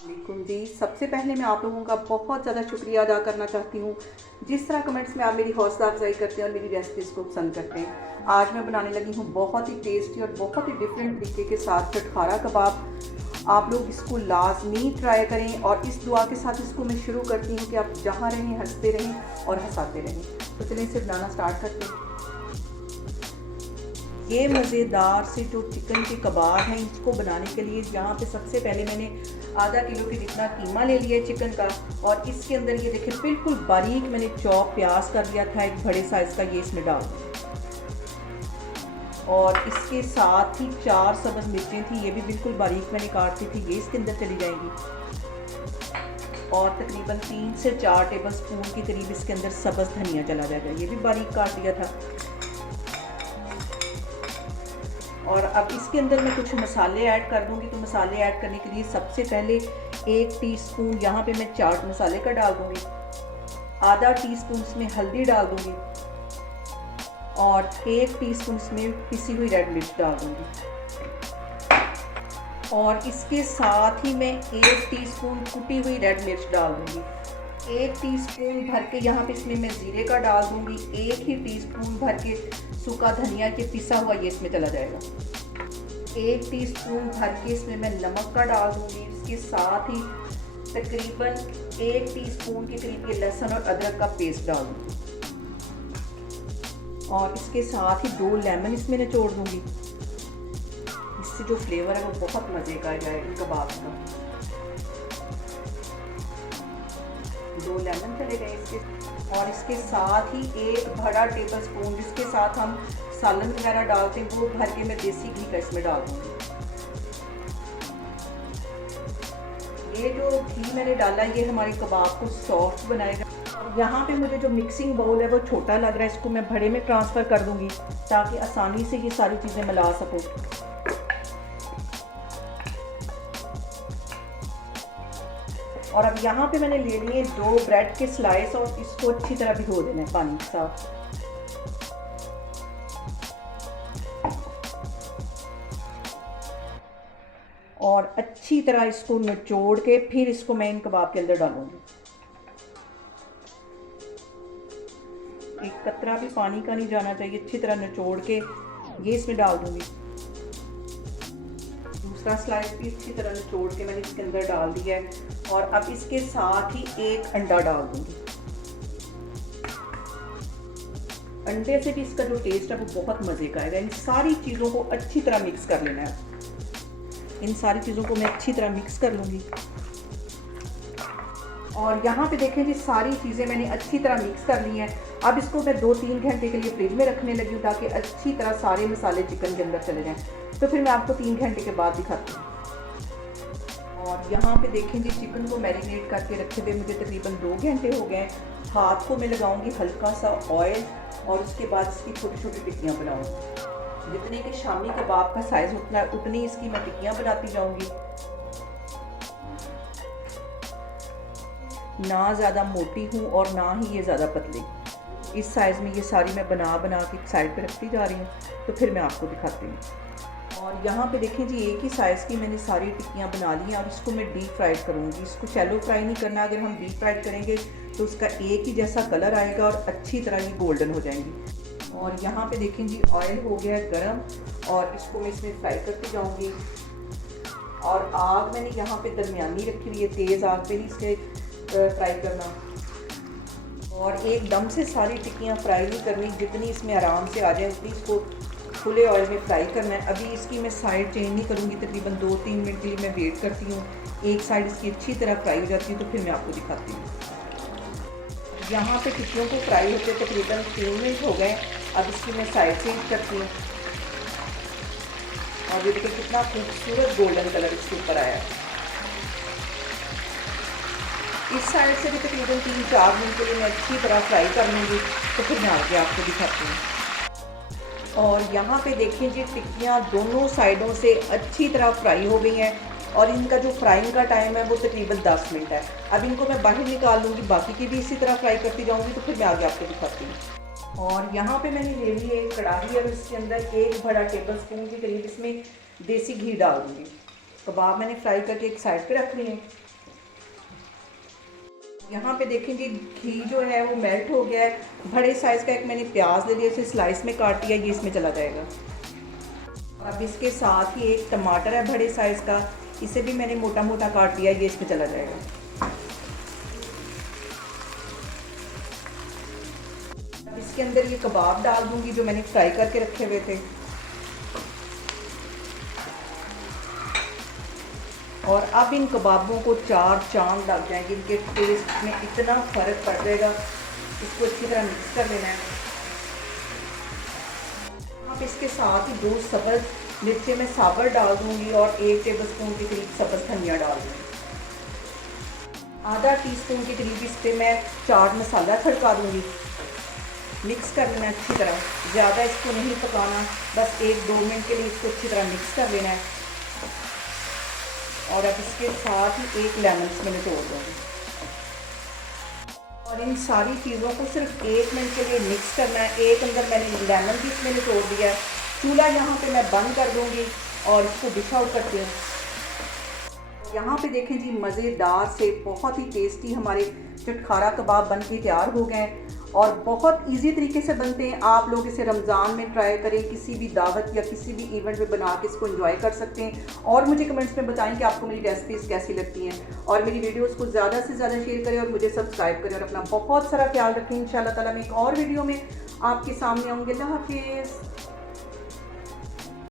वालेकुम जी। सबसे पहले मैं आप लोगों का बहुत ज़्यादा शुक्रिया अदा करना चाहती हूँ, जिस तरह कमेंट्स में आप मेरी हौसला अफजाई करते हैं और मेरी रेसिपीज़ को पसंद करते हैं। आज मैं बनाने लगी हूँ बहुत ही टेस्टी और बहुत ही डिफरेंट तरीके के साथ चटखारा कबाब। आप लोग इसको लाजमी ट्राई करें और इस दुआ के साथ इसको मैं शुरू करती हूँ कि आप जहाँ रहें हंसते रहें और हंसाते रहें। तो चलिए इसे बनाना स्टार्ट करते हैं। ये मज़ेदार से जो चिकन के कबाब हैं, इसको बनाने के लिए यहाँ पे सबसे पहले मैंने आधा किलो के जितना कीमा ले लिया है चिकन का, और इसके अंदर ये देखिए बिल्कुल बारीक मैंने चॉप प्याज कर लिया था एक बड़े साइज़ का, ये इसमें डाल दूँ। और इसके साथ ही 4 सब्ज़ मिर्चें थी, ये भी बिल्कुल बारीक मैंने काटी थी, ये इसके अंदर चली जाएंगी। और तकरीबन 3 से 4 टेबल स्पून के करीब इसके अंदर सब्ज़ धनिया चला जाएगा, ये भी बारीक काट लिया था। और अब इसके अंदर मैं कुछ मसाले ऐड कर दूंगी। तो मसाले ऐड करने के लिए सबसे पहले 1 टीस्पून यहाँ पे मैं चाट मसाले का डाल दूंगी, आधा टीस्पून इसमें हल्दी डाल दूंगी और 1 टीस्पून इसमें पिसी हुई रेड मिर्च डाल दूंगी। और इसके साथ ही मैं 1 टीस्पून कुटी हुई रेड मिर्च डाल दूंगी। 1 टीस्पून भर के यहाँ पे इसमें मैं जीरे का डाल दूंगी। 1 ही टीस्पून भर के सूखा धनिया के पिसा हुआ ये इसमें चला जाएगा। 1 टीस्पून भर के इसमें मैं नमक का डाल दूंगी। इसके साथ ही तकरीबन 1 टीस्पून के करीब ये लहसुन और अदरक का पेस्ट डाल दूंगी। और इसके साथ ही 2 लेमन इसमें निचोड़ दूंगी। इससे जो फ्लेवर है वो बहुत मज़े का आएगा कबाब का। 2 लेमन चले गए इसके। और इसके साथ ही 1 बड़ा टेबल स्पून जिसके साथ हम सालन वगैरह डालते हैं वो भर के मैं देसी घी का इसमें डाल दूँगी। ये जो घी मैंने डाला ये हमारे कबाब को सॉफ्ट बनाएगा। यहाँ पे मुझे जो मिक्सिंग बाउल है वो छोटा लग रहा है, इसको मैं बड़े में ट्रांसफ़र कर दूँगी ताकि आसानी से ये सारी चीज़ें मिला सकूँ। और अब यहाँ पे मैंने ले लिए 2 ब्रेड के स्लाइस और इसको अच्छी तरह भिगो देना है पानी के साथ। और अच्छी तरह इसको निचोड़ के फिर इसको मैं इन कबाब के अंदर डालूंगी। एक कतरा भी पानी का नहीं जाना चाहिए, अच्छी तरह निचोड़ के ये इसमें डाल दूंगी। दूसरा स्लाइस भी अच्छी तरह निचोड़ के मैंने इसके अंदर डाल दिया है। और अब इसके साथ ही 1 अंडा डाल दूंगी। अंडे से भी इसका जो टेस्ट है वो बहुत मज़े का आएगा। इन सारी चीज़ों को अच्छी तरह मिक्स कर लेना है। इन सारी चीज़ों को मैं अच्छी तरह मिक्स कर लूँगी। और यहाँ पे देखें जी सारी चीज़ें मैंने अच्छी तरह मिक्स कर ली हैं। अब इसको मैं 2-3 घंटे के लिए फ्रिज में रखने लगी हूँ ताकि अच्छी तरह सारे मसाले चिकन के अंदर चले जाएं। तो फिर मैं आपको 3 घंटे के बाद दिखाती हूँ। और यहाँ पे देखें जी चिकन को मैरिनेट करके रखे हुए मुझे तकरीबन 2 घंटे हो गए। हाथ को मैं लगाऊंगी हल्का सा ऑयल और उसके बाद इसकी छोटी छोटी टिक्कियाँ बनाऊंगी। जितने के शामी कबाब का साइज़ उतना उतनी इसकी मैं टिक्कियाँ बनाती जाऊंगी। ना ज़्यादा मोटी हूँ और ना ही ये ज़्यादा पतली। इस साइज़ में ये सारी मैं बना के साइड पे रखती जा रही हूँ। तो फिर मैं आपको दिखाती हूँ। और यहाँ पे देखें जी एक ही साइज़ की मैंने सारी टिक्कियाँ बना ली हैं और इसको मैं डीप फ्राइड करूँगी। इसको शैलो फ्राई नहीं करना, अगर हम डीप फ्राइड करेंगे तो उसका एक ही जैसा कलर आएगा और अच्छी तरह ये गोल्डन हो जाएंगी। और यहाँ पे देखें जी ऑयल हो गया है गर्म और इसको मैं इसमें फ्राई करती जाऊँगी। और आग मैंने यहाँ पे दरमियानी रखी हुई है, तेज़ आग पे नहीं इसके फ्राई करना। और एकदम से सारी टिक्कियाँ फ्राई नहीं करनी, जितनी इसमें आराम से आ जाए उतनी इसको खुले ऑयल में फ्राई करना है। अभी इसकी मैं साइड चेंज नहीं करूँगी, तकरीबन 2-3 मिनट के लिए मैं वेट करती हूँ। एक साइड इसकी अच्छी तरह फ्राई हो जाती है तो फिर मैं आपको दिखाती हूँ। यहाँ पे टिक्कियों को फ्राई होते तकरीबन 3 मिनट हो गए। अब इसकी मैं साइड चेंज करती हूँ और ये देखिए कितना खूबसूरत गोल्डन कलर इसके ऊपर आया है। इस साइड से भी तकरीबन 3-4 मिनट के लिए मैं अच्छी तरह फ्राई कर लूँगी तो फिर मैं आगे आपको दिखाती हूँ। और यहाँ पे देखिए जी टिक्कियाँ दोनों साइडों से अच्छी तरह फ्राई हो गई हैं और इनका जो फ्राइंग का टाइम है वो तकरीबन 10 मिनट है। अब इनको मैं बाहर निकाल लूँगी, बाकी की भी इसी तरह फ्राई करती जाऊँगी तो फिर मैं आगे आपको दिखाती हूँ। और यहाँ पे मैंने ले ली एक कढ़ाई और इसके अंदर 1 बड़ा टेबल स्पून के करीब इसमें देसी घी डाल दूँगी। कबाब मैंने फ्राई करके एक साइड पे रख लिए हैं। यहाँ पे देखें जी घी जो है वो मेल्ट हो गया है। बड़े साइज़ का एक मैंने प्याज ले लिया, इसे स्लाइस में काट लिया, ये इसमें चला जाएगा। अब इसके साथ ही एक टमाटर है बड़े साइज़ का, इसे भी मैंने मोटा मोटा काट लिया, ये इसमें चला जाएगा। अब इसके अंदर ये कबाब डाल दूंगी जो मैंने फ्राई करके रखे हुए थे, और अब इन कबाबों को 4 चांद लग जाएंगे, इनके टेस्ट में इतना फ़र्क पड़ जाएगा। इसको अच्छी तरह मिक्स कर लेना है। अब इसके साथ ही 2 सब्ज़ मिर्चें मैं साबुत डाल दूंगी और 1 टेबलस्पून के करीब सब्ज़ धनिया डाल दूँगी। आधा टीस्पून के करीब इस पर मैं चाट मसाला छिड़का दूँगी। मिक्स कर लेना अच्छी तरह, ज़्यादा इसको नहीं पकाना, बस 1-2 मिनट के लिए इसको अच्छी तरह मिक्स कर लेना है। और अब इसके साथ ही 1 लेमन मैंने तोड़ दूँगी और इन सारी चीज़ों को सिर्फ 1 मिनट के लिए मिक्स करना है। एक अंदर मैंने लेमन भी मैंने तोड़ दिया है। चूल्हा यहाँ पे मैं बंद कर दूँगी और इसको डिश आउट करती हूँ। यहाँ पे देखें जी मज़ेदार से बहुत ही टेस्टी हमारे चटखारा कबाब बन के तैयार हो गए और बहुत इजी तरीके से बनते हैं। आप लोग इसे रमज़ान में ट्राई करें, किसी भी दावत या किसी भी इवेंट में बना के इसको एंजॉय कर सकते हैं। और मुझे कमेंट्स में बताएं कि आपको मेरी रेसिपीज़ कैसी लगती हैं, और मेरी वीडियोस को ज़्यादा से ज़्यादा शेयर करें और मुझे सब्सक्राइब करें और अपना बहुत सारा ख्याल रखें। इंशाल्लाह ताला मैं एक और वीडियो में आपके सामने आऊँगी। अल्लाह हाफिज़।